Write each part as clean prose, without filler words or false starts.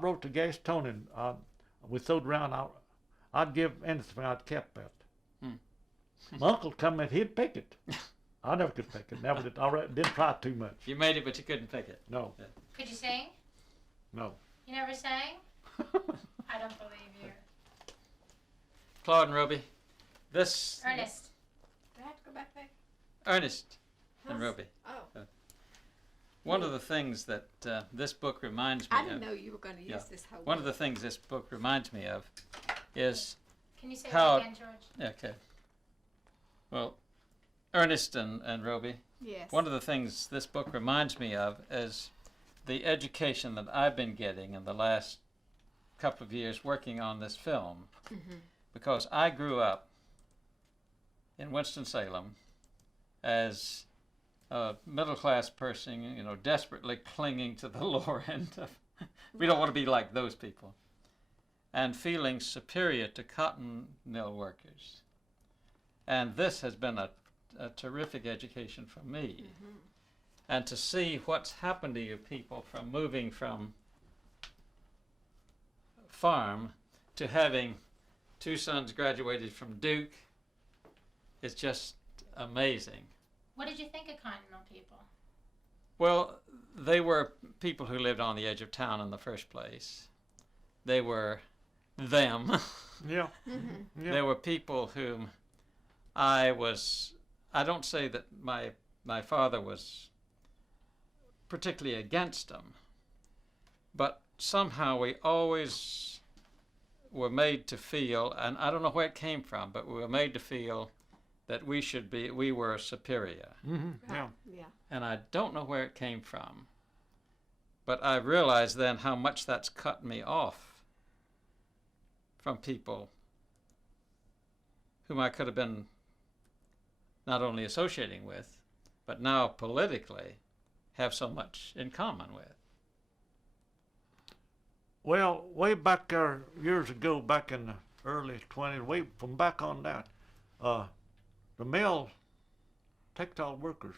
broke the gas toning. We throwed around. I'd give anything I'd kept that. Hmm. My uncle come in, he'd pick it. I never could pick it. Never did. Didn't try too much. You made it, but you couldn't pick it. No. Yeah. Could you sing? No. You never sang? I don't believe you. Claude and Roby, this... Ernest. Do I have to go back there? Ernest and Roby. Oh. One of the things that this book reminds me I of... didn't know you were going to use Yeah. this whole One of the things this book reminds me of is... Can you say How- that again, George? Okay. Well, Ernest and Roby, Yes. one of the things this book reminds me of is the education that I've been getting in the last couple of years working on this film. Mm-hmm. Because I grew up in Winston-Salem as a middle-class person, you know, desperately clinging to the lower end of, we don't want to be like those people, and feeling superior to cotton mill workers. And this has been a terrific education for me. Mm-hmm. And to see what's happened to you people from moving from farm to having two sons graduated from Duke is just amazing. What did you think of Continental people? Well, they were people who lived on the edge of town in the first place. They were them. Yeah. Mm-hmm. Yeah. They were people whom I don't say that my father was particularly against them, but somehow we always were made to feel, and I don't know where it came from, but we were made to feel that we were superior. Mm-hmm. Yeah. Yeah. And I don't know where it came from, but I realized then how much that's cut me off from people whom I could have been not only associating with, but now politically have so much in common with. Well, way back there years ago, back in the early 20s, way from back on that, the male textile workers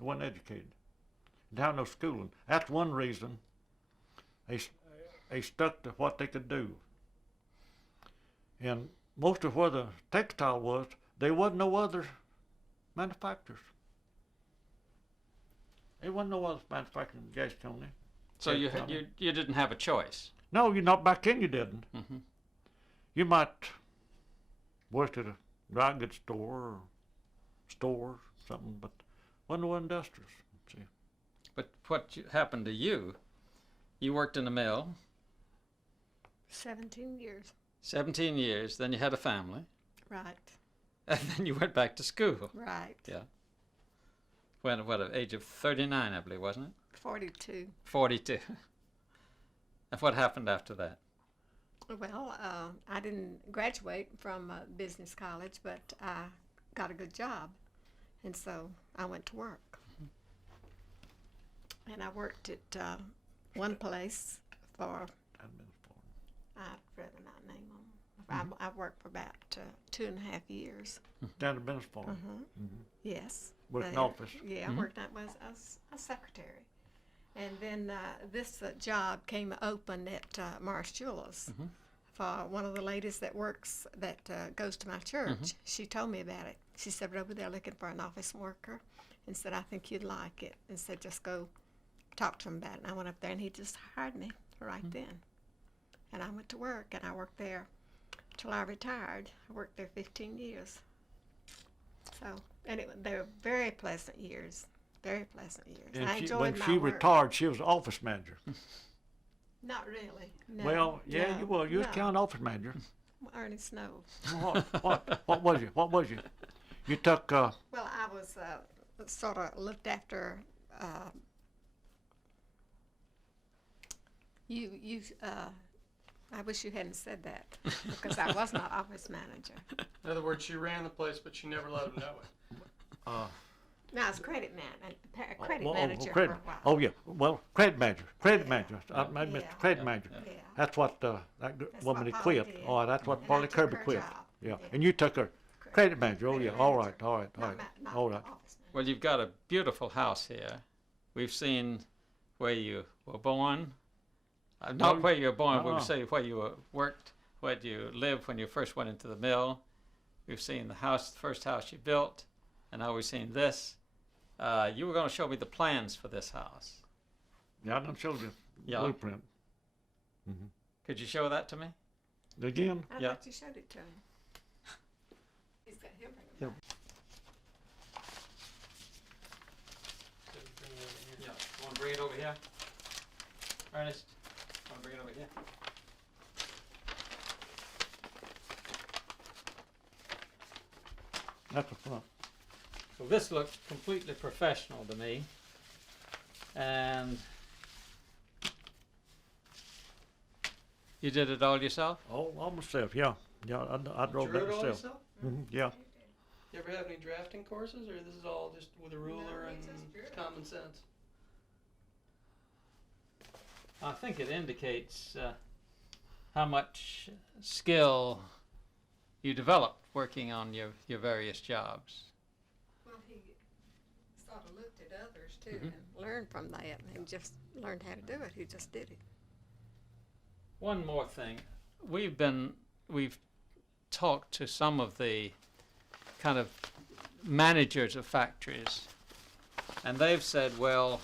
weren't educated. They had no schooling. That's one reason they stuck to what they could do. And most of where the textile was, there wasn't no other manufacturers. There wasn't no other manufacturing gas company. So you didn't have a choice. No, you're not back in. You didn't. Mm-hmm. You might work at a dry goods store or something, but wasn't no industrials. See. But what happened to you, you worked in a mill 17 years. 17 years, then you had a family, Right. and then you went back to school. Right. Yeah. When, at the age of 39, I believe, wasn't it? 42. 42. And what happened after that? Well, I didn't graduate from business college, but I got a good job. And so I went to work. And I worked at one place for, I'd rather not name them. I worked for about 2.5 years. Down at Ben's Farm. Mm-hmm. Yes. Worked in there. office. Yeah, I worked at was a secretary. And then this job came open at Morris Jewelers for one of the ladies that goes to my church. She told me about it. She said, "We're over there looking for an office worker," and said, "I think you'd like it," and said, "Just go talk to him about it." And I went up there, and he just hired me right then. And I went to work, and I worked there till I retired. I worked there 15 years. So, anyway, they were very pleasant years. Very pleasant years. And I enjoyed when my she work. retired, she was office manager. Not really. No, Well, yeah, no, you were. You was no. county office manager. Ernest knows. What was you? What was you? You took. Well, I was sort of looked after. I wish you hadn't said that because I was not office manager. In other words, she ran the place, but she never let him know it. No, I was credit manager credit. for a while. Oh yeah. Well, credit manager. Credit manager. I made Yeah. Mr. Credit manager. Yeah. That's what that woman what had Polly quit. did. Oh, that's what And I Polly took Kirby her quit. job. Yeah. Yeah. And you took her credit manager. Oh yeah. Credit All manager. right. All right. All right. Not All right. office manager. Well, you've got a beautiful house here. We've seen where you were born, Not where you were born. We Oh. would say where you worked, where you lived when you first went into the mill. We've seen the house, the first house you built, and now we've seen this. You were going to show me the plans for this house. Yeah, I done showed you the Yeah. blueprint. Could you show that to me? Again, I Yeah. thought you showed it to him. He's got him. Yeah. Yeah. Want to bring it over here? Ernest, want to bring it over here? that's the front. So this looks completely professional to me. And you did it all yourself? All myself, yeah. Yeah, I drove Drew that it all myself. yourself? Yeah. You ever have any drafting courses, or this is all just with a ruler No, and he just drew it. common sense? I think it indicates how much skill you developed working on your various jobs. Well, he sort of looked at others too and learned from that, and he just learned how to do it. He just did it. One more thing. We've talked to some of the kind of managers of factories, and they've said, well,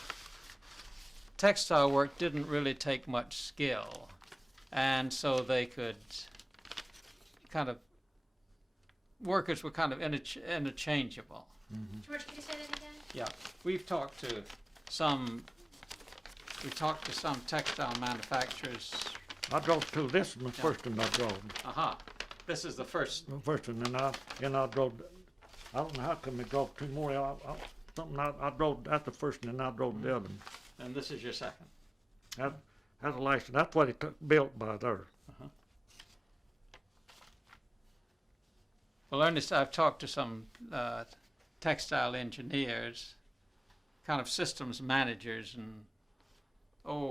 textile work didn't really take much skill, and so they could kind of, workers were kind of interchangeable. George, could you say that again? Yeah, we've talked to some textile manufacturers. I drove two. This is the first one I drove. Aha, this is the first. The first one, and I drove. I don't know how come I drove two more. I drove. That's the first one, and I drove the other one. And this is your second. That's the last one. That's what he built by there. Well, Ernest, I've talked to some textile engineers, kind of systems managers, and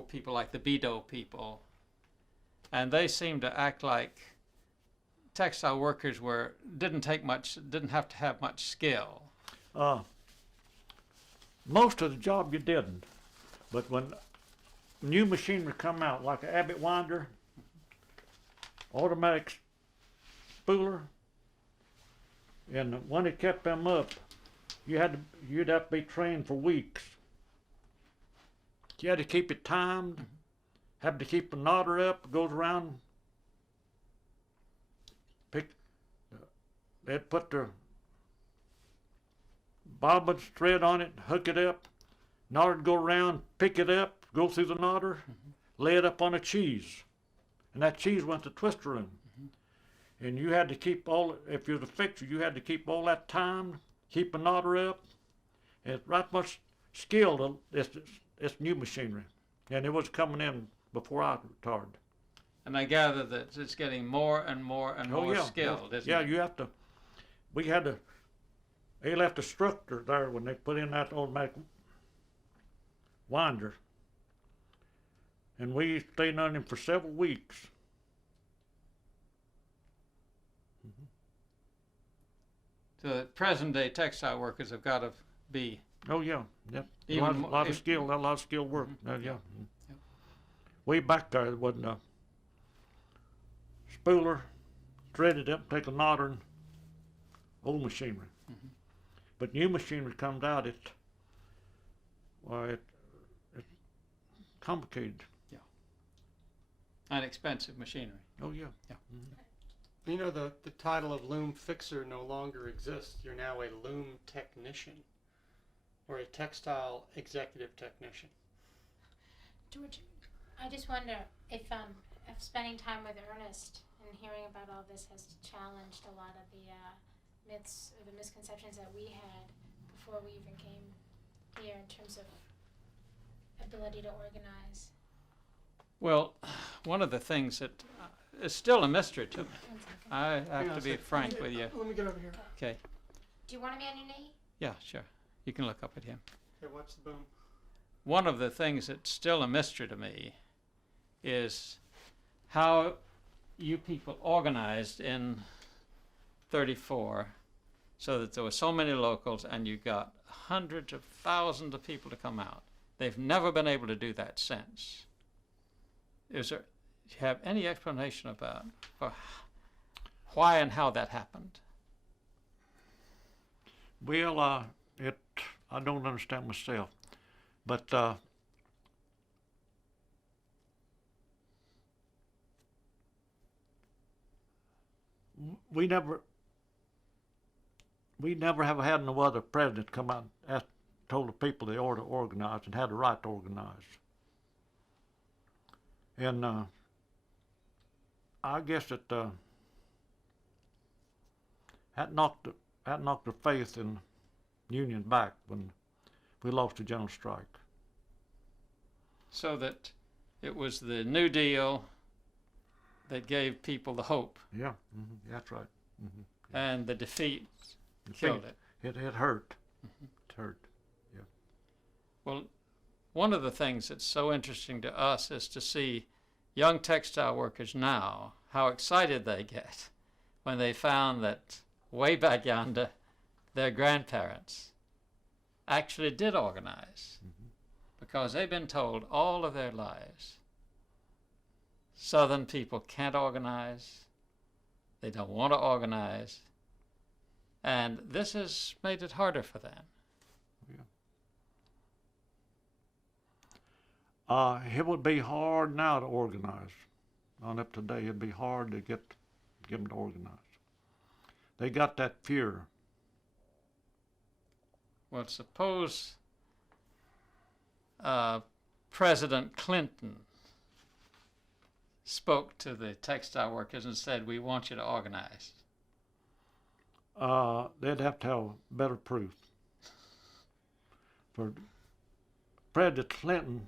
people like the Bedo people, and they seem to act like textile workers didn't have to have much skill. Most of the job you didn't, but when new machinery come out, like an Abbott winder, automatic spooler, and when it kept them up, you'd have to be trained for weeks. You had to keep it timed, had to keep the knotter up, goes around, they'd put the bobbin thread on it, hook it up, knotter would go around, pick it up, go through the knotter, lay it up on a cheese, and that cheese went to twister room. And you had to keep if you're the fixer, you had to keep all that timed, keep the knotter up. It's right much skilled, it's new machinery. And it was coming in before I retired. And I gather that it's getting more and more and more skilled, isn't it? You have to, they left a structure there when they put in that automatic winder. And we stayed on him for several weeks. The present day textile workers have got to be. Oh yeah, yep. A Even lot of skill work. Yeah. Yep. Way back there, there wasn't a spooler, threaded up, take a knotter, and old machinery. But new machinery comes out, it's complicated. And expensive machinery. Oh yeah. You know, the title of loom fixer no longer exists. You're now a loom technician, or a textile executive technician. George, I just wonder if spending time with Ernest and hearing about all this has challenged a lot of the myths or the misconceptions that we had before we even came here in terms of ability to organize. Well, one of the things that is still a mystery to me. I Hang on have a to be sec. frank with you. Let me get over here. Okay. Do you want to be on your knee? Yeah, sure. You can look up at him. Here, watch the boom. One of the things that's still a mystery to me is how you people organized in 34 so that there were so many locals and you got hundreds of thousands of people to come out. They've never been able to do that since. do you have any explanation about why and how that happened? Well, I don't understand myself, but we never have had no other president come out and told the people they ought to organize and had the right to organize. And I guess that knocked the faith in union back when we lost the general strike. So that it was the New Deal that gave people the hope, Yeah, that's right. and the defeat killed it. It hurt. It hurt. Well, one of the things that's so interesting to us is to see young textile workers now, how excited they get when they found that way back yonder, their grandparents actually did organize, because they've been told all of their lives, Southern people can't organize, they don't want to organize, and this has made it harder for them. It would be hard now to organize. On up today, it'd be hard to get them to organize. They got that fear. Well, suppose President Clinton spoke to the textile workers and said, "We want you to organize." They'd have to have better proof. For President Clinton,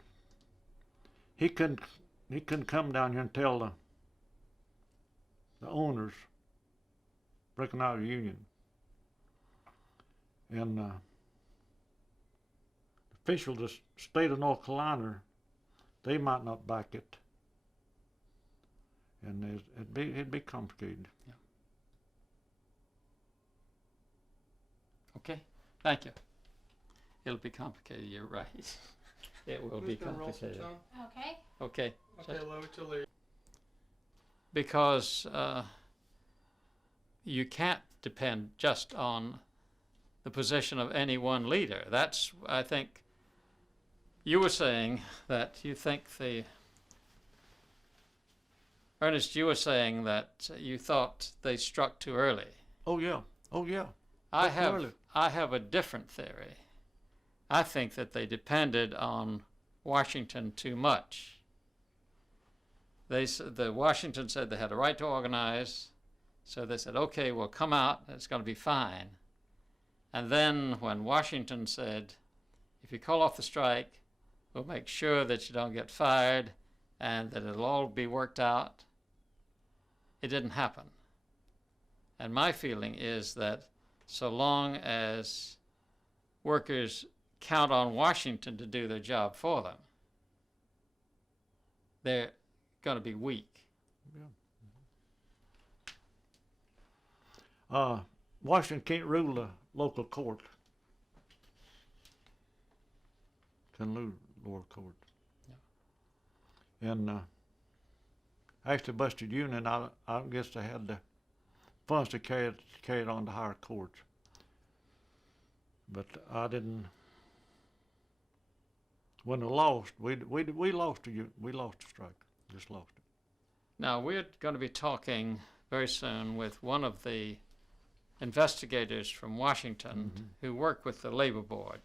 he couldn't come down here and tell the owners recognize the union. And the officials of the state of North Carolina, they might not back it. And it'd be complicated. Yeah. Okay, thank you. It'll be complicated, you're right. It will be complicated. Okay. Okay. Okay, lower to leave. Because you can't depend just on the position of any one leader. That's, I think, you were saying that you think Ernest, you were saying that you thought they struck too early. Oh yeah. I Early. have a different theory. I think that they depended on Washington too much. Washington said they had a right to organize, so they said, okay, we'll come out, it's going to be fine. And then when Washington said, if you call off the strike, we'll make sure that you don't get fired and that it'll all be worked out, it didn't happen. And my feeling is that so long as workers count on Washington to do their job for them, they're going to be weak. Washington can't rule the local court. Can rule lower court. Yeah. And actually busted union, I guess they had the funds to carry it on to higher courts. But I didn't. When they lost, we lost the strike. Just lost it. Now we're going to be talking very soon with one of the investigators from Washington who worked with the labor board.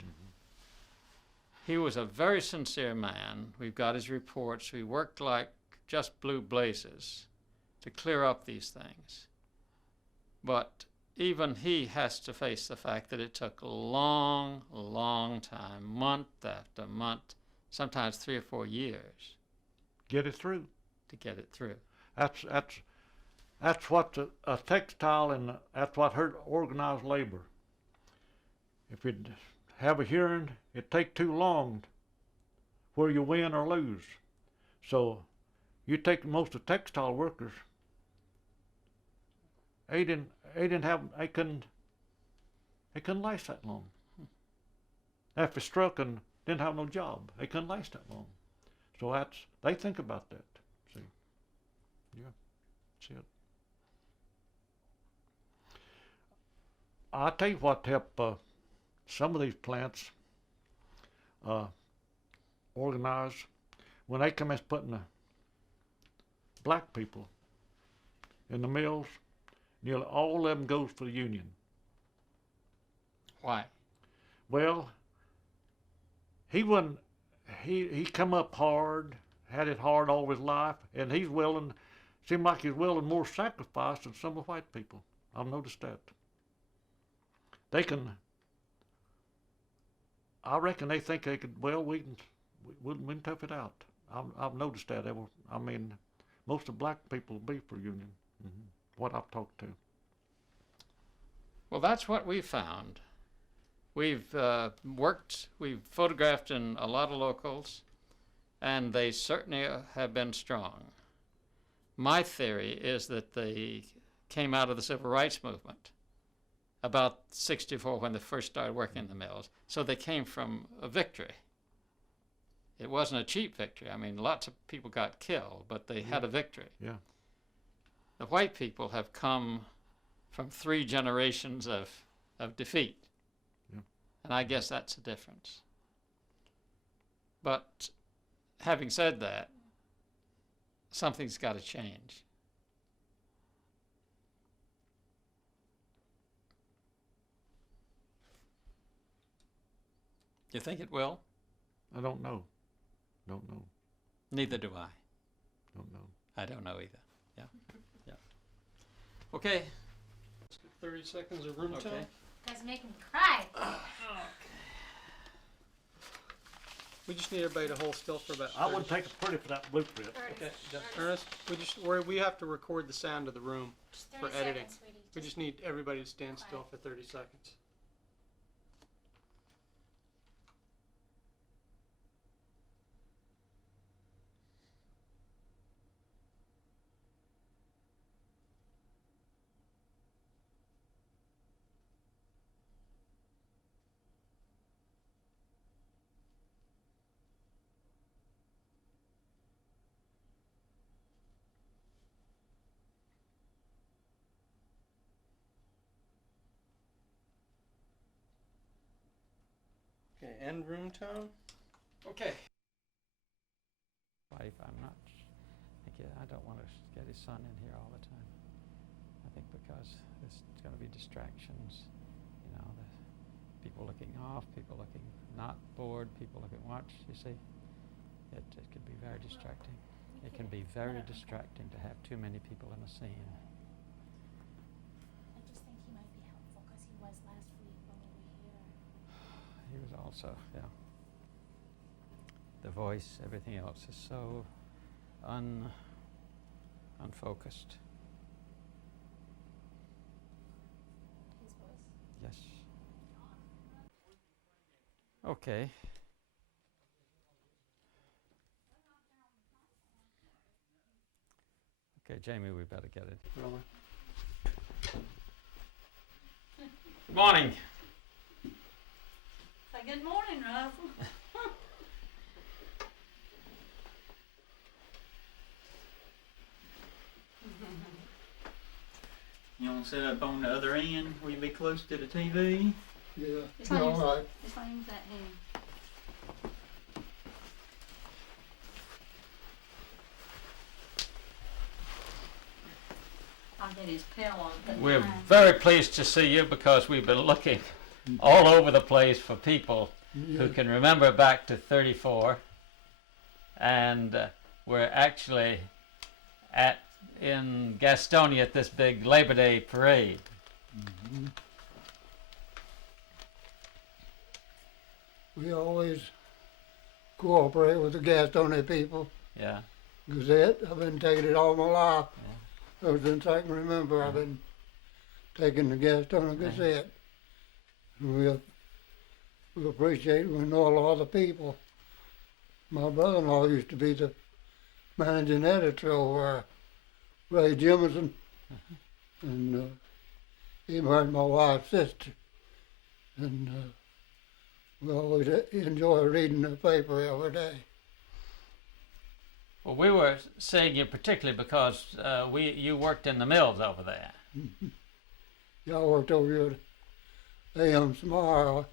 He was a very sincere man. We've got his reports. We worked like just blue blazes to clear up these things. But even he has to face the fact that it took a long, long time, month after month, sometimes 3 or 4 years. Get it through. To get it through. That's what a textile, and that's what hurt organized labor. If you have a hearing, it take too long where you win or lose. So you take most of the textile workers, they couldn't last that long. If it struck and didn't have no job, they couldn't last that long. So they think about that. That's it. I'll tell you what helped some of these plants organize when they commenced putting the black people in the mills. Nearly all of them goes for the union. Why? Well, he wasn't. He come up hard, had it hard all his life, and he's willing. Seemed like he's willing more sacrifice than some of the white people. I've noticed that. They can. I reckon they think they could. Well, we can tough it out. I've noticed that. I mean, most of the black people will be for union. Mm-hmm. What I've talked to. Well, that's what we found. We've we've photographed in a lot of locals, and they certainly have been strong. My theory is that they came out of the civil rights movement about 64 when they first started working in the mills. So they came from a victory. It wasn't a cheap victory. I mean, lots of people got killed, but they had a victory. Yeah. The white people have come from 3 generations of defeat. Yeah. And I guess that's the difference. But having said that, something's got to change. Do you think it will? I don't know. Don't know. Neither do I. Don't know. I don't know either. Yeah. Yeah. Okay. 30 seconds of room Okay. time. You guys make me cry. We just need everybody to hold still for about 30 I wouldn't take a pretty for that blueprint. Okay, Ernest, we have to record the sound of the room Just for 30 editing. seconds, sweetie. We just need everybody to stand still for 30 seconds. Okay, end room tone. Okay. Wife, I'm not. I don't want to get his son in here all the time. I think because there's going to be distractions. You know, the people looking off, people looking not bored, people looking watch. You see, it can be very distracting. It can be very distracting to have too many people in a scene. I just think he might be helpful because he was last week when we were here. He was also, yeah. The voice, everything else is so unfocused. His voice. Yes. Okay. Okay, Jamie, we better get it. Rolling. Good morning. Say good morning, Russell. You want to sit up on the other end where you be close to the TV? Yeah, Just you're like all right. Just like use that hand. I'll get his pill on. Put We're mine. very pleased to see you because we've been looking all over the place for people who can remember back to 34, and we're actually in Gastonia at this big Labor Day parade. We always cooperate with the Gastonia people. Yeah. Gazette, I've been taking it all my life. Ever since I can remember, I've been taking the Gastonia Gazette. And we appreciate it. We know a lot of the people. My brother-in-law used to be the managing editor over Ray Jemison, and he married my wife's sister. And we always enjoy reading the paper every day. Well, we were saying you particularly because you worked in the mills over there. Yeah, I worked over here at A.M. Smile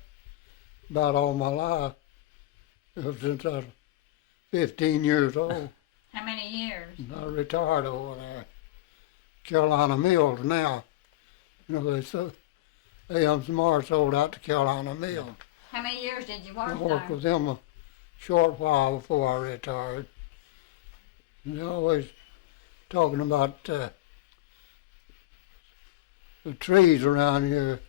about all my life, ever since I was 15 years old. How many years? And I retired over there. Carolina Mills now. You know, A.M. Smile sold out to Carolina Mills. How many years did you I work worked there? with them a short while before I retired. And they're always talking about the trees around here.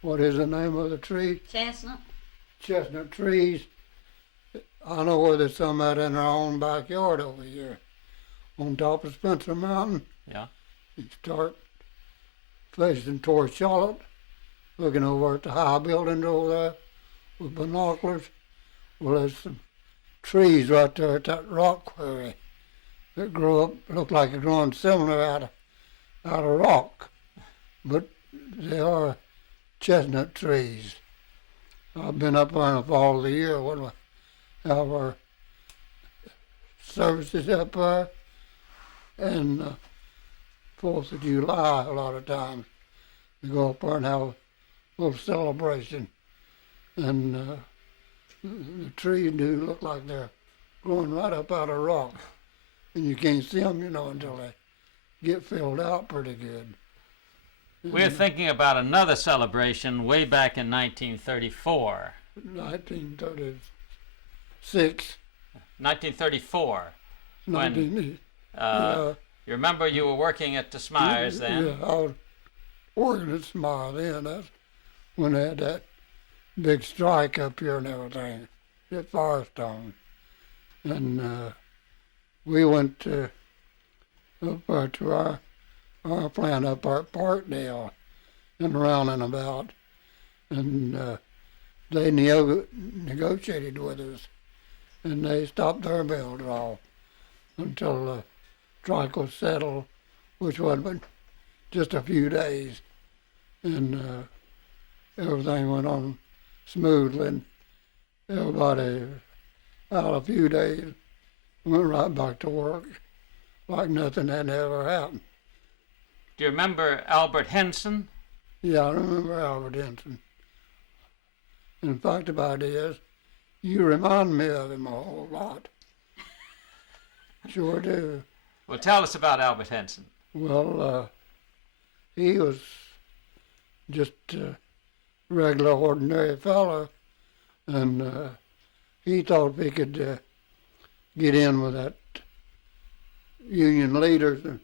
What is the name of the tree? Chestnut? Chestnut trees. I know where there's some out in our own backyard over here. On top of Spencer Mountain. Yeah. You start facing towards Charlotte, looking over at the high buildings over there with binoculars. Well, there's some trees right there at that rock quarry that grew up, look like they're growing similar out of rock. But they are chestnut trees. I've been up there in the fall of the year when we have our services up there. And 4th of July, a lot of times, we go up there and have a little celebration. And the trees do look like they're growing right up out of rock. And you can't see them, you know, until they get filled out pretty good. We're thinking about another celebration way back in 1934. 1936. 1934. 19, You remember you were working at the Smyers then? Yeah, I was working at Smyers then. That's when they had that big strike up here and everything at Firestone. And we went up there to our plant up there at Parkdale and around and about. And they negotiated with us, and they stopped their build off until the strike was settled, which was but just a few days, and everything went on smoothly, and everybody, out a few days, went right back to work like nothing had ever happened. Do you remember Albert Henson? Yeah, I remember Albert Henson. In fact, about it is, you remind me of him a whole lot. Sure do. Well, tell us about Albert Henson. Well, he was just a regular, ordinary fellow, and he thought if he could get in with that union leaders, and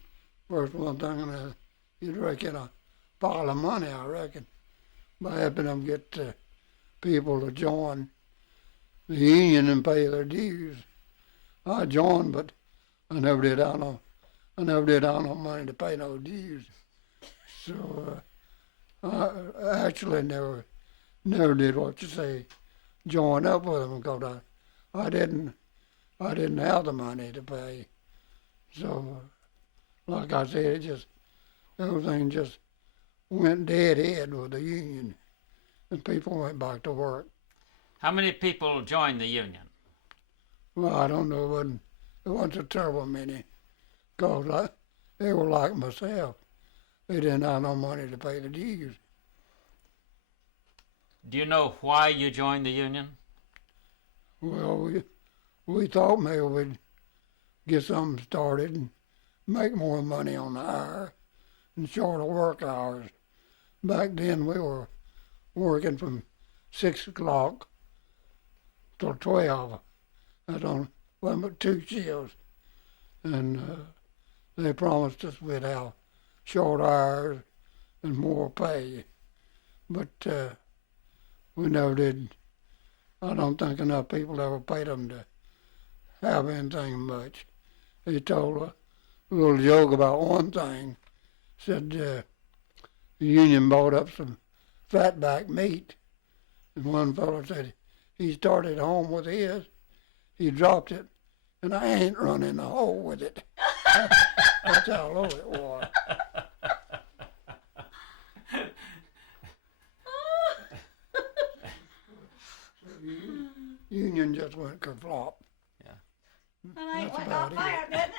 first one thing, you'd reckon a pile of money, I reckon, by helping them get people to join the union and pay their dues. I joined, but I never did have no money to pay no dues. So I actually never did what you say, join up with them, because I didn't have the money to pay. So like I said, everything just went dead head with the union, and people went back to work. How many people joined the union? Well, I don't know, it wasn't a terrible many, because they were like myself. They didn't have no money to pay the dues. Do you know why you joined the union? Well, we thought maybe we'd get something started and make more money on the hour and shorter work hours. Back then we were working from 6 o'clock till 12. That's on one but 2 shifts. And they promised us we'd have short hours and more pay. But we never did. I don't think enough people ever paid them to have anything much. They told a little joke about one thing. Said the union bought up some fatback meat, and one fellow said he started home with his, he dropped it, and I ain't running a hole with it. That's how low it was. Union Union just went kerflop. Well, ain't That's went about off fire, didn't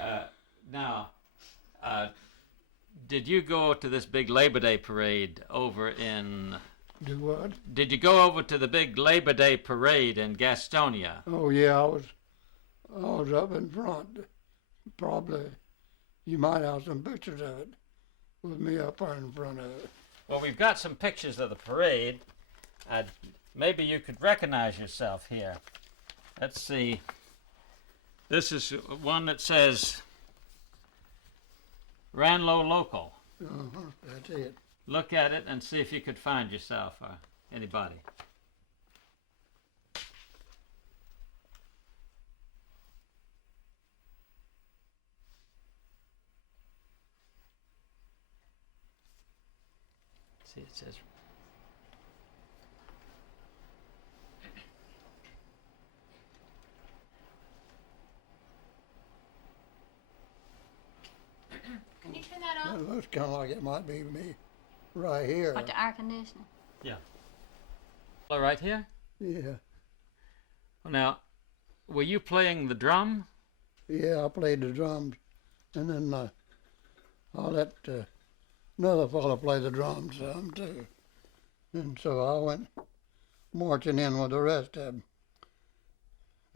it? Now, did you go to this big Labor Day parade over in? Do what? Did you go over to the big Labor Day parade in Gastonia? Oh yeah, I was up in front. Probably, you might have some pictures of it with me up there in front of it. Well, we've got some pictures of the parade. Maybe you could recognize yourself here. Let's see. This is one that says Ranlo Local. That's it. Look at it and see if you could find yourself or anybody. See, it says. Can you turn that on? It looks kind of like it might be me right here. What, the air conditioning? Right here? Yeah. Now, were you playing the drum? Yeah, I played the drums, and then I let another fellow play the drums some too. And so I went marching in with the rest of them,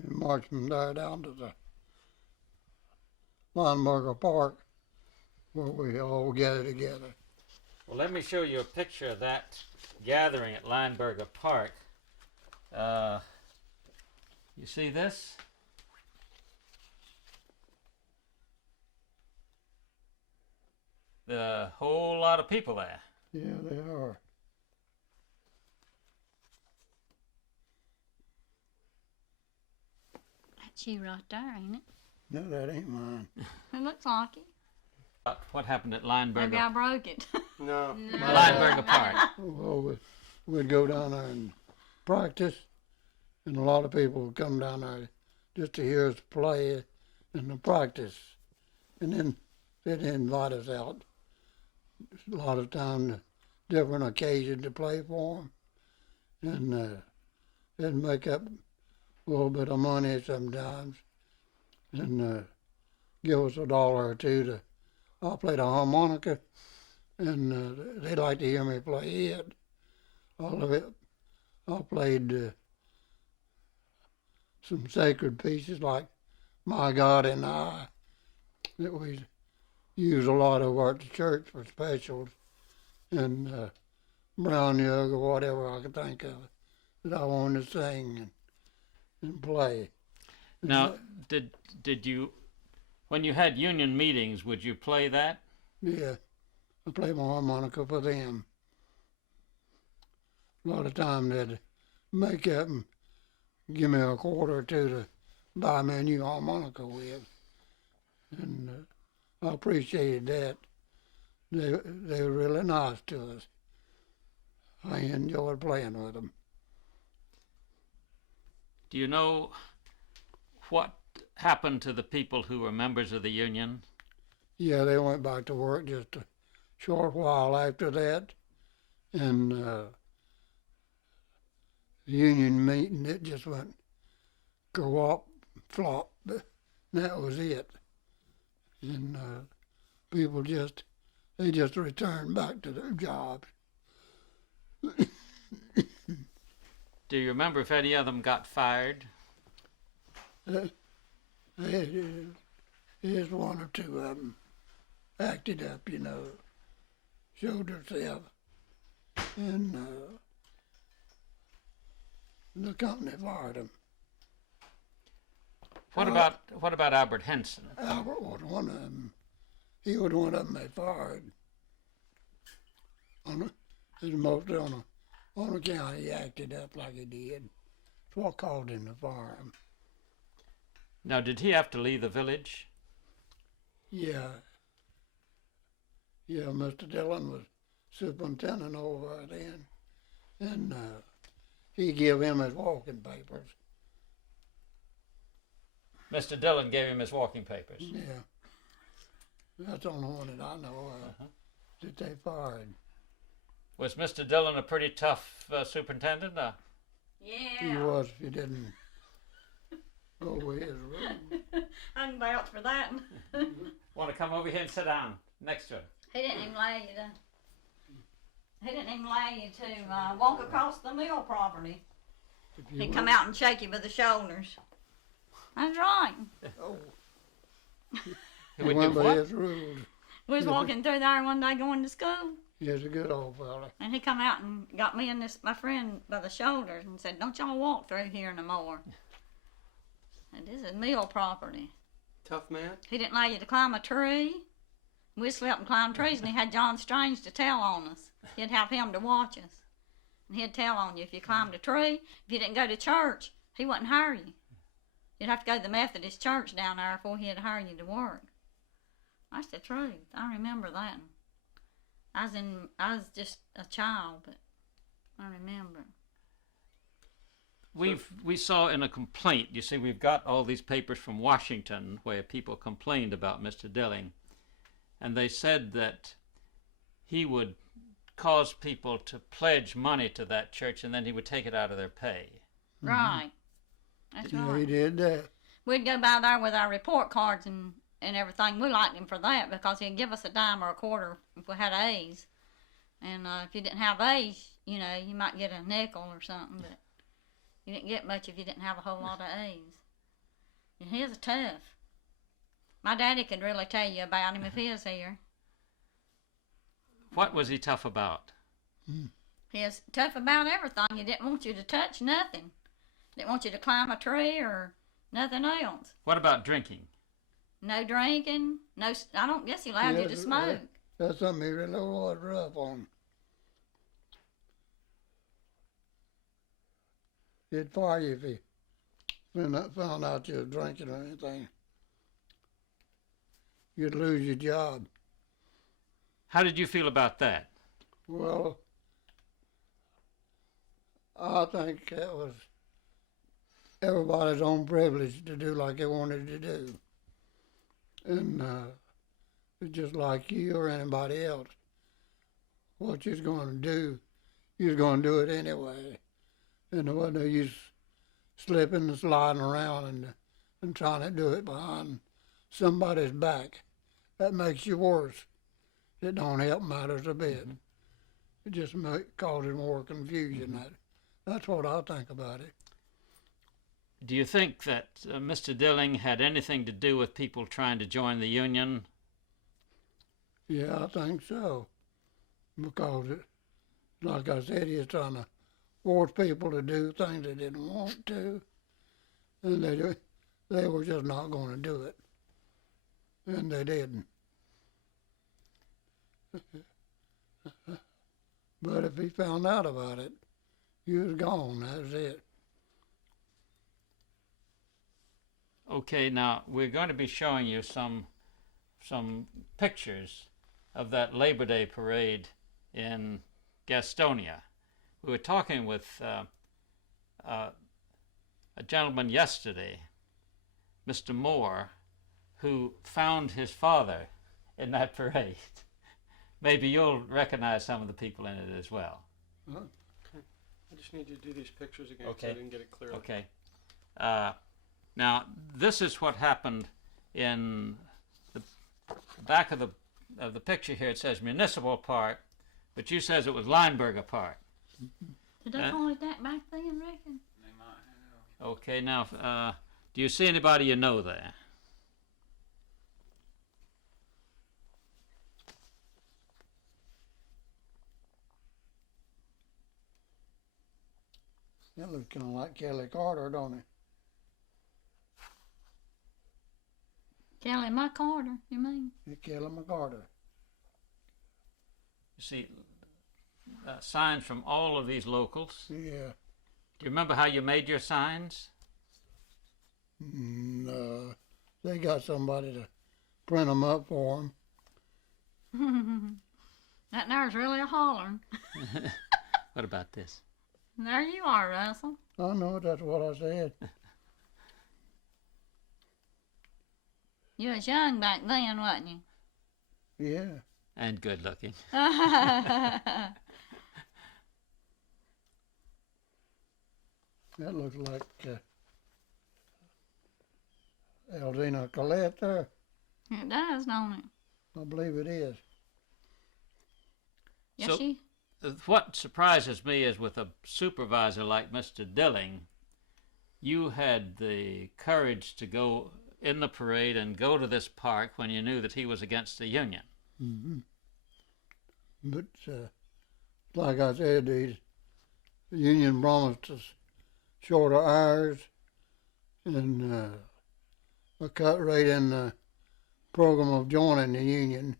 and marched from there down to the Lineberger Park, where we all gathered together. Well, let me show you a picture of that gathering at Lineberger Park. You see this? The whole lot of people there. Yeah, they are. That's you right there, ain't it? No, that ain't mine. It looks like it. What happened at Maybe I Lineberger, broke it. No. Lineberger Park? Well, we'd go down there and practice, and a lot of people would come down there just to hear us play and to practice. And then they'd invite us out a lot of times, different occasions to play for them. And they'd make up a little bit of money sometimes and give us $1 or two to. I played a harmonica, and they like to hear me play it. All of it. I played some sacred pieces like My God and I that we use a lot over at the church for specials, and Brown Jug or whatever I could think of that I wanted to sing and play. Now, did you, when you had union meetings, would you play that? Yeah, I played my harmonica for them. A lot of times they'd make up and give me a quarter or two to buy me a new harmonica with. And I appreciated that. They were really nice to us. I enjoyed playing with them. Do you know what happened to the people who were members of the union? Yeah, they went back to work just a short while after that. And the union meeting, it just went go-up, flop. That was it. And people they just returned back to their jobs. Do you remember if any of them got fired? Here's one or two of them acted up, showed herself, and the company fired them. What about Albert Henson? Albert was one of them. He was one of them they fired. Mostly on account he acted up like he did. That's what caused him to fire him. Now, did he have to leave the village? Yeah. Yeah, Mr. Dillon was superintendent over then, and he gave him his walking papers. Mr. Dillon gave him his walking papers. Yeah. That's the only one that I know of that they fired. Was Mr. Dillon a pretty tough superintendent? He was. He didn't go away his room. I can vouch for that. Want to come over here and sit down next to him? He didn't even allow you to. He didn't even allow you to walk across the mill property. He'd come out and shake you by the shoulders. That's right. Oh, He he would went do by what? his rules. We was walking through there one day going to school, He was a good old fella. and he come out and got me and my friend by the shoulders and said, "Don't y'all walk through here no more. And this is mill property." Tough man. He didn't allow you to climb a tree. We slept and climbed trees, and he had John Strange to tell on us. He'd have him to watch us. And he'd tell on you if you climbed a tree. If you didn't go to church, he wouldn't hire you. You'd have to go to the Methodist church down there before he'd hire you to work. That's the truth. I remember that. I was just a child, but I remember. We saw in a complaint, you see, we've got all these papers from Washington where people complained about Mr. Dilling, and they said that he would cause people to pledge money to that church and then he would take it out of their pay. Right. That's Yeah, right. he did that. We'd go by there with our report cards and everything. We liked him for that because he'd give us a dime or a quarter if we had A's. And if you didn't have A's, you know, you might get a nickel or something, but you didn't get much if you didn't have a whole lot of A's. And he was tough. My daddy could really tell you about him if he was here. What was he tough about? He was tough about everything. He didn't want you to touch nothing. Didn't want you to climb a tree or nothing else. What about drinking? No drinking. No, I don't guess he allowed you to smoke. That's something he really was rough on. He'd fire you if he found out you were drinking or anything. You'd lose your job. How did you feel about that? Well, I think that was everybody's own privilege to do like they wanted to do. And it's just like you or anybody else. What you're going to do, you're going to do it anyway. And there wasn't no use slipping and sliding around and trying to do it behind somebody's back. That makes you worse. It don't help matters a bit. It just causes more confusion. That's what I think about it. Do you think that Mr. Dilling had anything to do with people trying to join the Union? Yeah, I think so. Because, like I said, he was trying to force people to do things they didn't want to. And they were just not going to do it. And they didn't. But if he found out about it, he was gone. That was it. Okay, now we're going to be showing you some pictures of that Labor Day parade in Gastonia. We were talking with a gentleman yesterday, Mr. Moore, who found his father in that parade. Maybe you'll recognize some of the people in it as well. I just need you to do these pictures again because Okay. I didn't get it clearly. Okay. Now, this is what happened in the back of the picture here. It says Municipal Park, but you says it was Lineberger Park. Did they call it that back then, reckon? Okay, now, do you see anybody you know there? That looks kind of like Kelly Carter, don't it? Kelly McCarter, you mean? Kelly McCarter. You see signs from all of these locals. Yeah. Do you remember how you made your signs? They got somebody to print them up for them. That there's really a hollering. What about this? There you are, Russell. I know, that's what I said. You was young back then, wasn't you? Yeah. And good looking. That looks like Eldina Collette there. It does, don't it? I believe it is. Yes, So- she. What surprises me is with a supervisor like Mr. Dilling, you had the courage to go in the parade and go to this park when you knew that he was against the Union. Mm-hmm. But like I said, the union promised us shorter hours and a cut rate in the program of joining the union,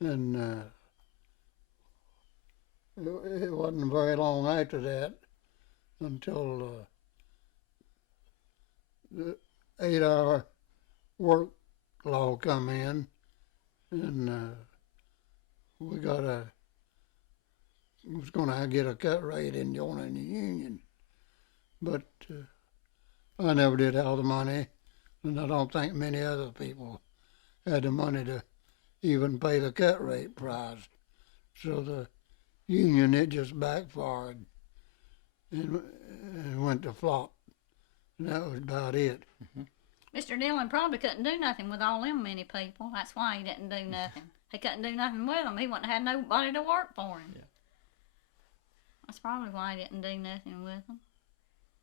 and it wasn't very long after that until the 8-hour work law come in, and we was going to get a cut rate in joining the union, but I never did have the money, and I don't think many other people had the money to even pay the cut rate price. So the union, it just backfired and went to flop. And that was about it. Mr. Dillon probably couldn't do nothing with all them many people. That's why he didn't do nothing. He couldn't do nothing with them. He wouldn't have had nobody to work for him. Yeah. That's probably why he didn't do nothing with them.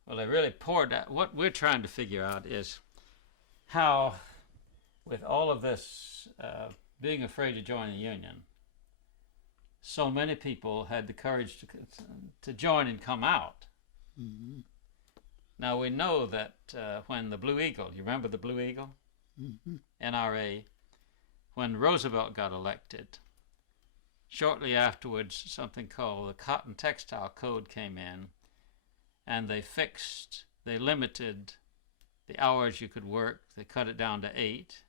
Well, they really poured out. What we're trying to figure out is how, with all of this being afraid to join the union, so many people had the courage to join and come out. Mm-hmm. Now we know that when the Blue Eagle, you remember the Blue Eagle? Mm-hmm. NRA, when Roosevelt got elected, shortly afterwards something called the Cotton Textile Code came in, and they limited the hours you could work. They cut it down to 8,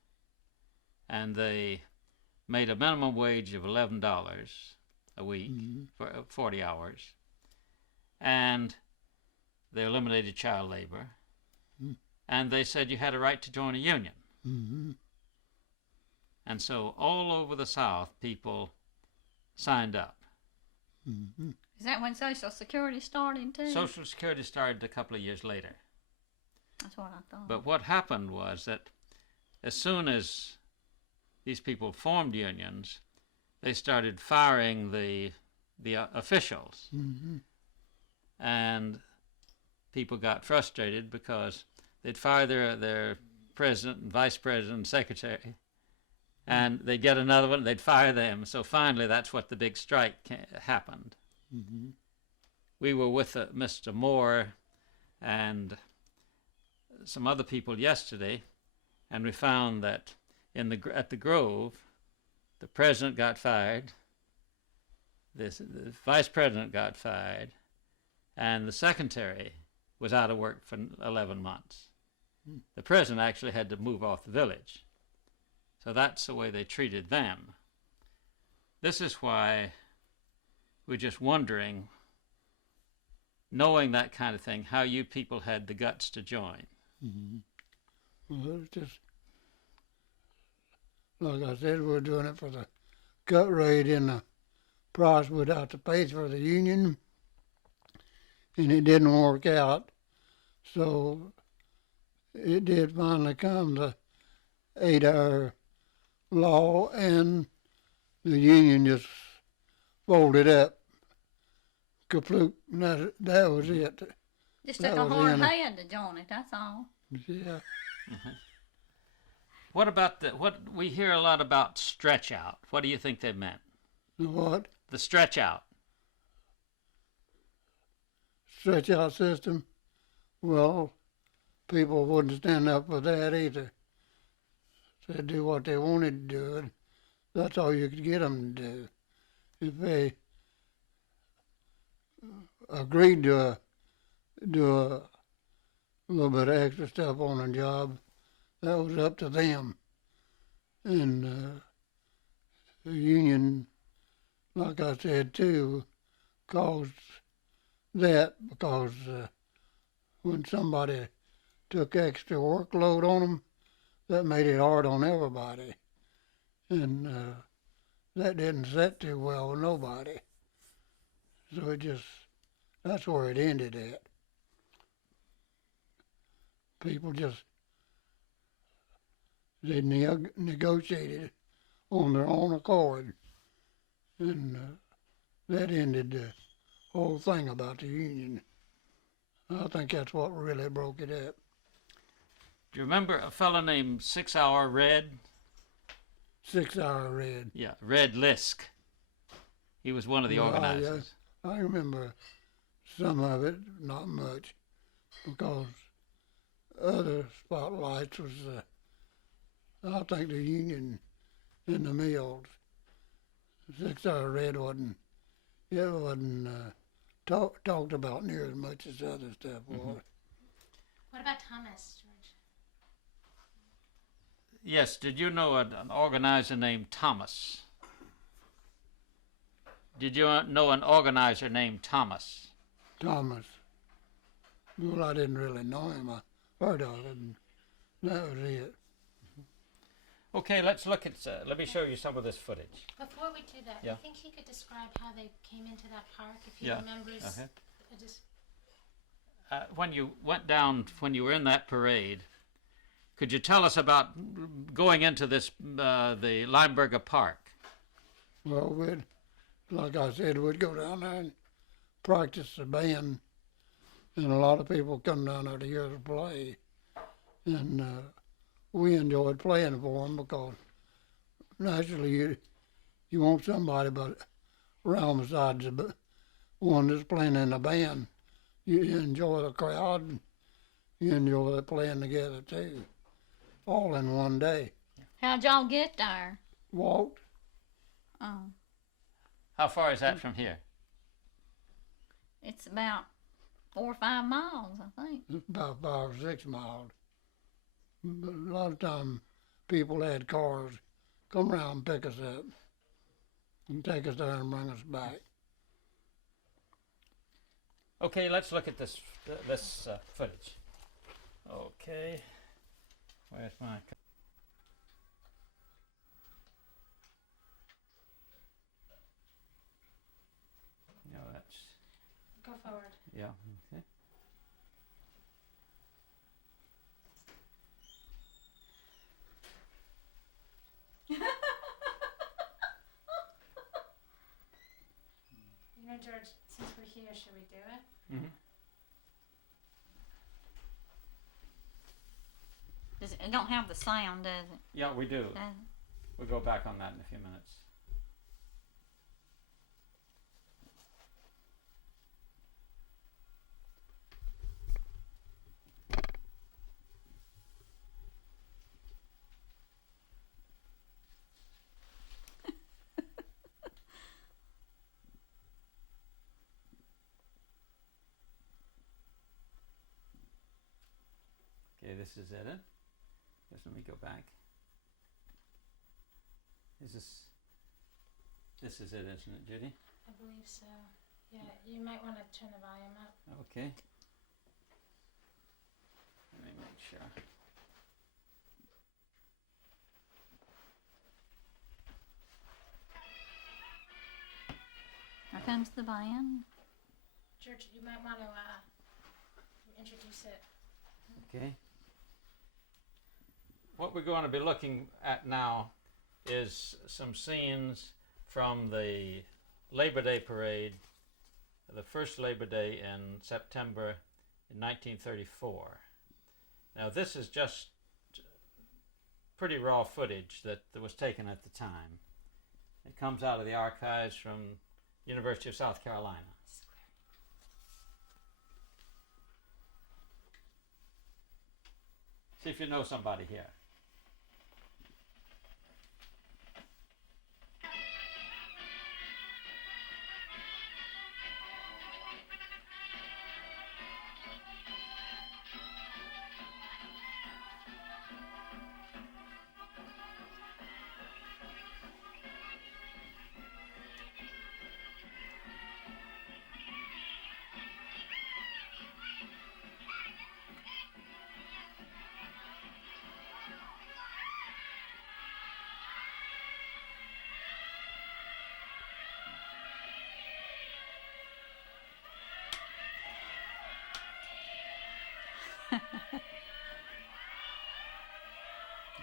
and they made a minimum wage of $11 a week for 40 hours, and they eliminated child labor, and they said you had a right to join a union. Mm-hmm. And so all over the South, people signed up. Mm-hmm. Is that when Social Security started too? Social Security started a couple of years later. That's what I thought. But what happened was that as soon as these people formed unions, they started firing the officials. Mm-hmm. And people got frustrated because they'd fire their president and vice president and secretary, and they'd get another one, they'd fire them. So finally, that's what the big strike happened. Mm-hmm. We were with Mr. Moore and some other people yesterday, and we found that at the Grove, the president got fired, the vice president got fired, and the secretary was out of work for 11 months. The president actually had to move off the village. So that's the way they treated them. This is why we're just wondering, knowing that kind of thing, how you people had the guts to join. Mm-hmm. Well, it's just, like I said, we're doing it for the cut rate and the price we'd have to pay for the union, and it didn't work out. So it did finally come, the 8-hour law, and the union just folded up. Kaploop, that was it. Just that took a was hard in head to join it, that's all. Yeah. What about what we hear a lot about stretch out? What do you think they meant? The what? The stretch out. Stretch out system? Well, people wouldn't stand up for that either. They'd do what they wanted to do, and that's all you could get them to do. If they agreed to do a little bit of extra stuff on a job, that was up to them. And the union, like I said too, caused that because when somebody took extra workload on them, that made it hard on everybody. And that didn't sit too well with nobody. So that's where it ended at. people just they negotiated on their own accord, and that ended the whole thing about the union. I think that's what really broke it up. Do you remember a fellow named 6 Hour Red? 6 Hour Red. Yeah, Red Lisk. He was one of the organizers. I remember some of it, not much, because other spotlights was, I think the union in the mills. 6 Hour Red wasn't talked about near as much as other stuff was. What about Thomas, George? Yes, did you know an organizer named Thomas? Did you know an organizer named Thomas? Thomas. Well, I didn't really know him. I heard of him. That was it. Okay, let's look at, let me show you some of this footage. Before we do that, Yeah. I think he could describe how they came into that park, if he Yeah. remembers. Okay. Just When you went down, when you were in that parade, could you tell us about going into this, the Limeberger Park? Well, like I said, we'd go down there and practice the band, and a lot of people come down there to hear us play, and we enjoyed playing for them because naturally you want somebody but around besides the one that's playing in the band. You enjoy the crowd, and you enjoy playing together too, all in one day. How'd y'all get there? Walked. Oh, How far is that from here? it's about 4 or 5 miles, I think. About 5 or 6 miles. But a lot of time people had cars come around and pick us up and take us there and bring us back. Okay, let's look at this footage. Okay, where's my? Yeah, that's go forward. yeah. Okay. You know, George, since we're here, should we do it? Mm-hmm. It don't have the sound, does it? Yeah, we do. Does it? We'll go back on that in a few minutes. Okay, this is it. Just let me go back. This is it, isn't it, Judy? I believe so. Yeah, you might want to turn the volume up. Okay. Let me make sure. Here comes the band. George, you might want to introduce it. Okay. What we're going to be looking at now is some scenes from the Labor Day parade, the first Labor Day in September in 1934. Now this is just pretty raw footage that was taken at the time. It comes out of the archives from University of South Carolina. See if you know somebody here.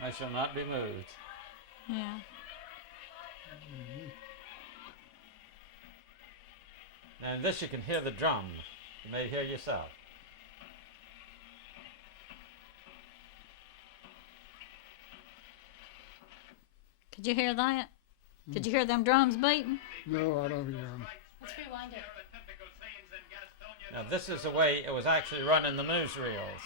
I shall not be moved. Yeah. Now in this you can hear the drum. You may hear yourself. Could you hear that? Could you hear them drums beating? No, I don't hear them. Let's rewind it. Now this is the way it was actually run in the newsreels.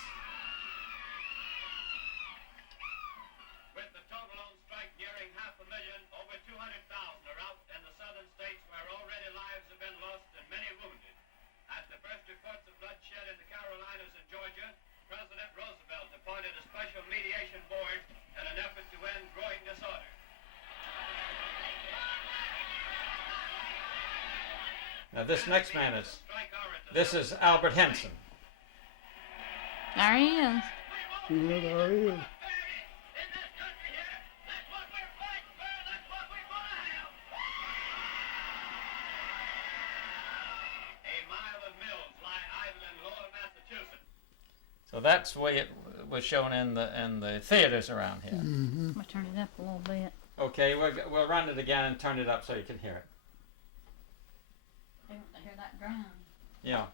With the total on strike nearing 500,000, over 200,000 are out in the southern states where already lives have been lost and many wounded. At the first reports of bloodshed in the Carolinas and Georgia, President Roosevelt appointed a special mediation board in an effort to end growing disorder. Now this next man is Albert Henson. There he is. Yeah, there he is. So that's the way it was shown in the theaters around here. Mm-hmm. I'm gonna turn it up a little bit. Okay, we'll run it again and turn it up so you can hear it. They want to hear that drum. Yeah.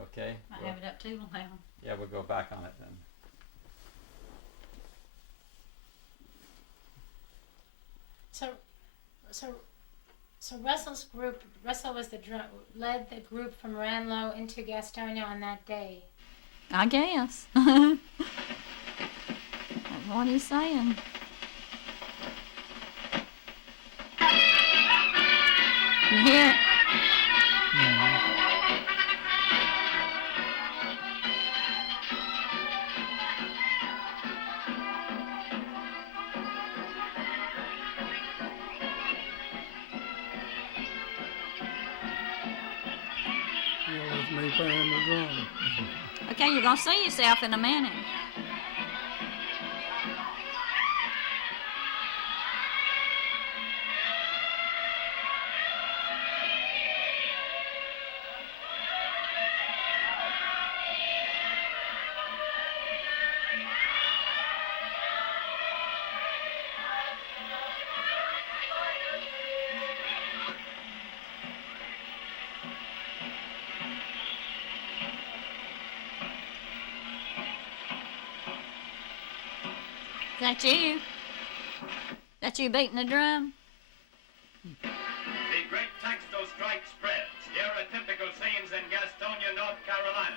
Okay. Might have it up too loud. Yeah, we'll go back on it then. So Russell was led the group from Ranlo into Gastonia on that day. I guess. That's what he's saying. You hear it? Yeah, that's me playing the drum. Okay, you're gonna see yourself in a minute. That you? That you beating the drum? The great Texto strike spreads. Here are typical scenes in Gastonia, North Carolina.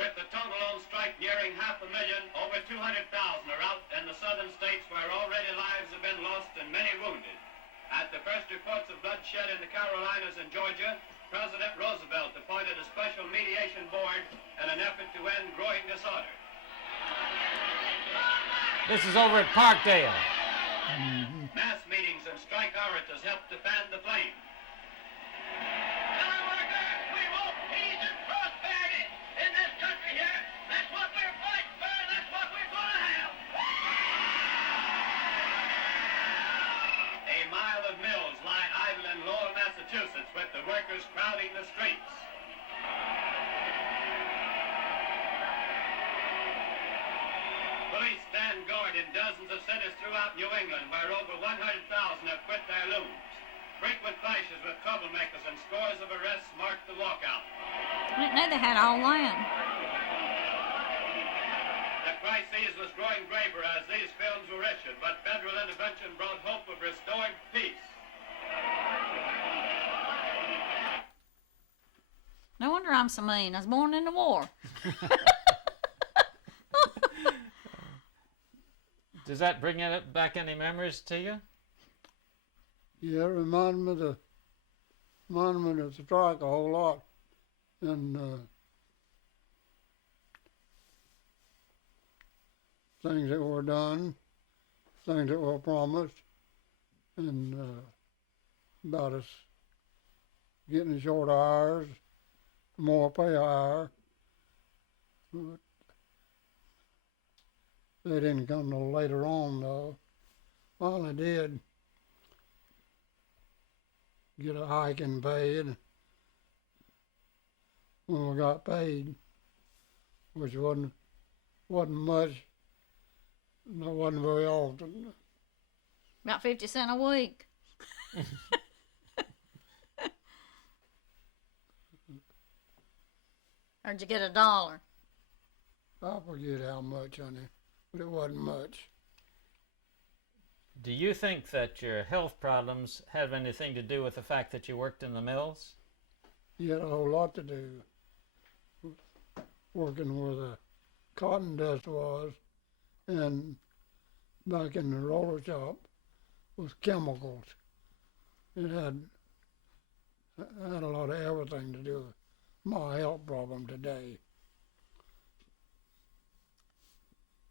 With the total on strike nearing 500,000, over 200,000 are out in the southern states where already lives have been lost and many wounded. At the first reports of bloodshed in the Carolinas and Georgia, President Roosevelt appointed a special mediation board in an effort to end growing disorder. This is over at Parkdale. Mass meetings and strike orators helped to fan the flame. We won't ease and prosperity in this country here. That's what we're fighting for, and that's what we're going to have. A mile of mills lie idle in Lowell, Massachusetts, with the workers crowding the streets. Police stand guard in dozens of cities throughout New England, where over 100,000 have quit their looms. Frequent clashes with troublemakers and scores of arrests mark the walkout. I didn't know they had all that. The crisis was growing graver as these films were issued, but federal intervention brought hope of restored peace. No wonder I'm so mean. I was born in the war. Does that bring back any memories to you? Yeah, it reminded me of the strike a whole lot. And things that were done, things that were promised, and about us getting shorter hours, more pay hour. But they didn't come till later on, though. Finally did get a hike in pay, and when we got paid, which wasn't much, no, wasn't very often. About 50 cents a week. Or did you get $1? I forget how much, honey, but it wasn't much. Do you think that your health problems have anything to do with the fact that you worked in the mills? You had a whole lot to do working where the cotton dust was, and back in the roller shop was chemicals. It had a lot of everything to do with my health problem today.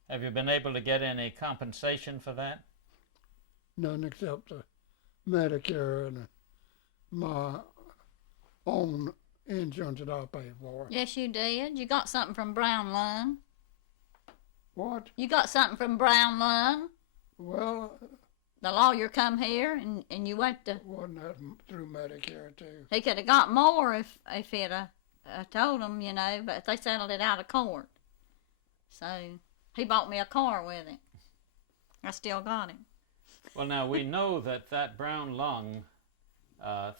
Have you been able to get any compensation for that? None except the Medicare and my own insurance that I pay for. Yes, you did. You got something from Brown Lung. What? You got something from Brown Lung. Well, The lawyer come here and you went to. wasn't that through Medicare too? He could have got more if he'd told him, you know, but they settled it out of court. So he bought me a car with it. I still got it. Well, now we know that brown lung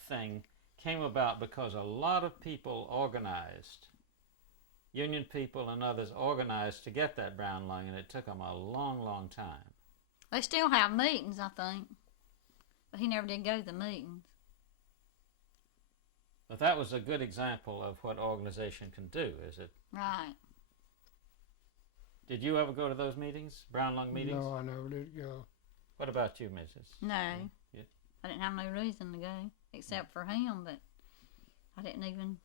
thing came about because a lot of people organized, union people and others organized to get that brown lung, and it took them a long, long time. They still have meetings, I think, but he never did go to the meetings. But that was a good example of what organization can do, is it? Right. Did you ever go to those meetings, brown lung meetings? No, I never did go. What about you, Mrs.? No. Yeah. I didn't have no reason to go, except for him, but I didn't even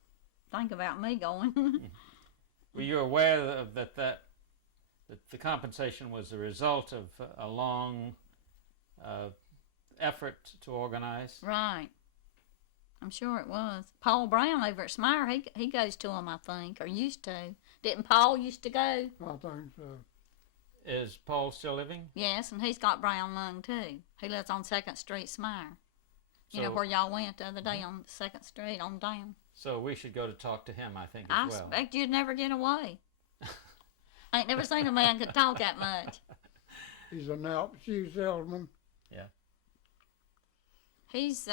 think about me going. Were you aware of that the compensation was the result of a long effort to organize? Right. I'm sure it was. Paul Brown over at Smire, he goes to them, I think, or used to. Didn't Paul used to go? I think so. Is Paul still living? Yes, and he's got brown lung too. He lives on 2nd Street, Smire. You know where y'all went the other day on 2nd Street on down. So we should go to talk to him, I think, I as well. expect you'd never get away. I ain't never seen a man could talk that much. He's an out shoe salesman. Yeah. He's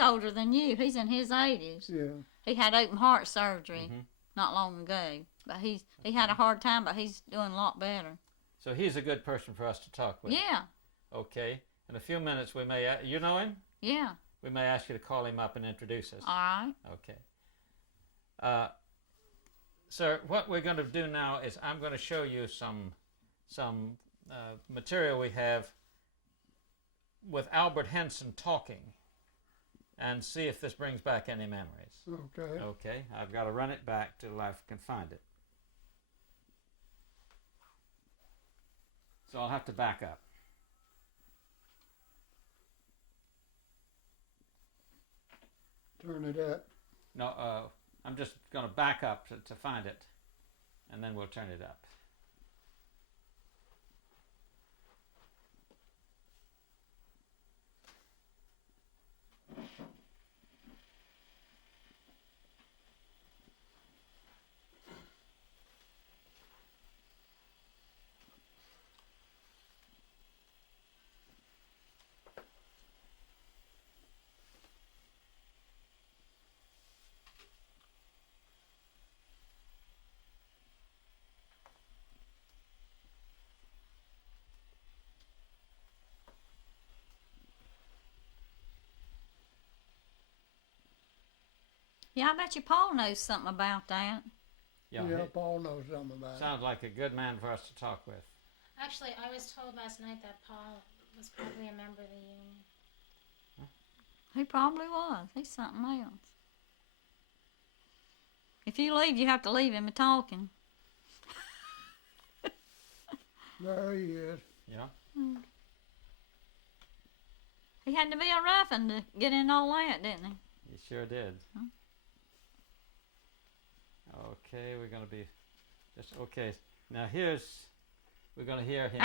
older than you. He's in his 80s. Yeah. He had open heart surgery not long ago, but he had a hard time, but he's doing a lot better. So he's a good person for us to talk with. Yeah. Okay. In a few minutes, we may. You know him? Yeah. We may ask you to call him up and introduce us. All right. Okay. Sir, what we're going to do now is I'm going to show you some material we have with Albert Henson talking, and see if this brings back any memories. Okay. Okay. I've got to run it back till I can find it. So I'll have to back up. Turn it up. No, I'm just going to back up to find it, and then we'll turn it up. Yeah, I bet you Paul knows something about that. Yeah, Paul knows something about it. sounds like a good man for us to talk with. Actually, I was told last night that Paul was probably a member of the union. He probably was. He's something else. If you leave, you have to leave him talking. There he is. Yeah. He had to be a roughing to get in all that, didn't he? You sure did. Okay, we're going to be just okay. Now we're going to hear him.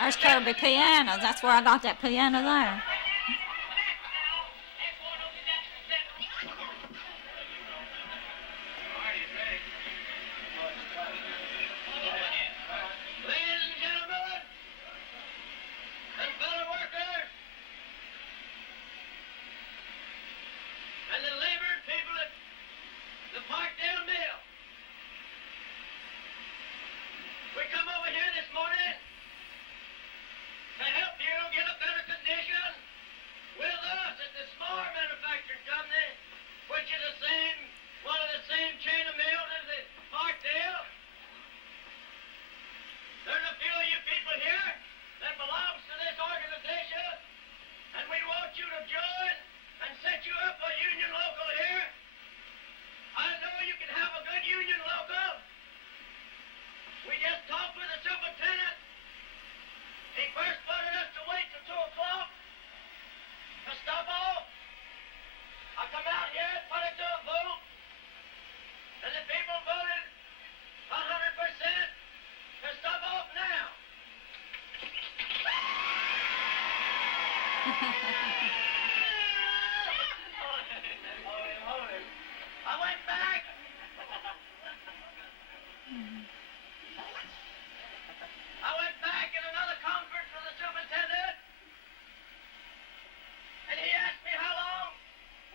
There's Kirby piano. That's where I got that piano there. We come over here this morning to help you get a better condition with us at the Small Manufacturing Company, which is one of the same chain of mills as the Parkdale. There's a few of you people here that belongs to this organization, and we want you to join and set you up a union local here. I know you can have a good union local. We just talked with the superintendent. He first wanted us to wait till 2 o'clock to stop off. I come out here and put it to a vote, and the people voted 100% to stop off now. I went back. I went back in another conference with the superintendent, and he asked me how long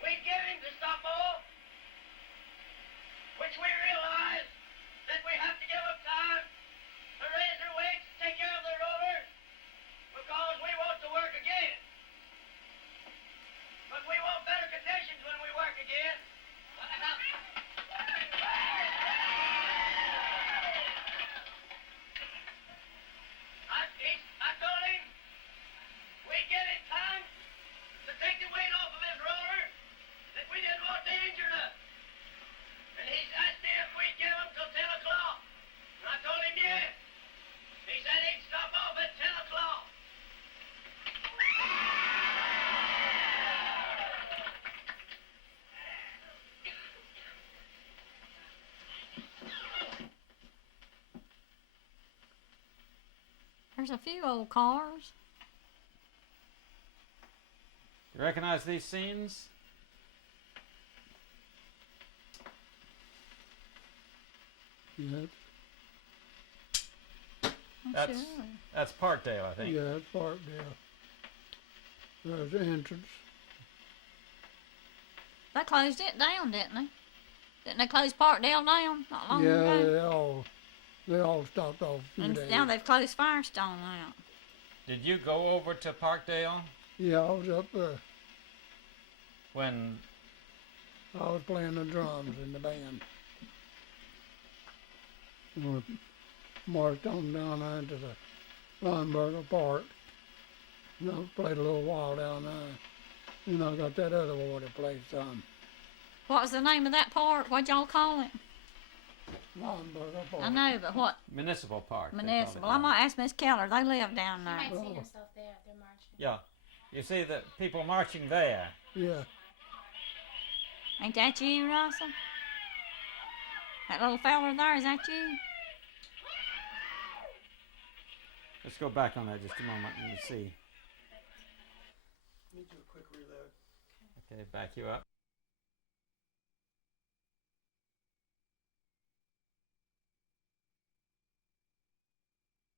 we'd give him to stop off, which we realized that we have to give him time to raise their weights, take care of their rollers, because we want to work again. But we want better conditions when we work again. I told him we'd give him time to take the weight off of his roller, that we didn't want to injure us. And he asked me if we'd give him till 10 o'clock. And I told him yes. He said he'd stop off at 10 o'clock. There's a few old cars. You recognize these scenes? Yeah, That's Sure. that's Parkdale, I think. yeah, it's Parkdale. There's the entrance. They closed it down, didn't they? Didn't they close Parkdale down not long Yeah, ago? they all stopped off a few And days. now they've closed Firestone out. Did you go over to Parkdale Yeah, I was up there. when? I was playing the drums in the band. We marched on down there into the Lineberger Park. And I played a little while down there. Then I got that other boy to play some. What was the name of that park? What'd y'all call it? Lineberger Park. I know, but what? Municipal Park. they call it Municipal. now. I might ask Miss Keller. They live down He there. might see himself there. They're marching. Yeah. You see the people marching there. Yeah. Ain't that you, Russell? That little feller there, is that you? Let's go back on that just a moment and see. Need to do a quick reload. Okay, back you up.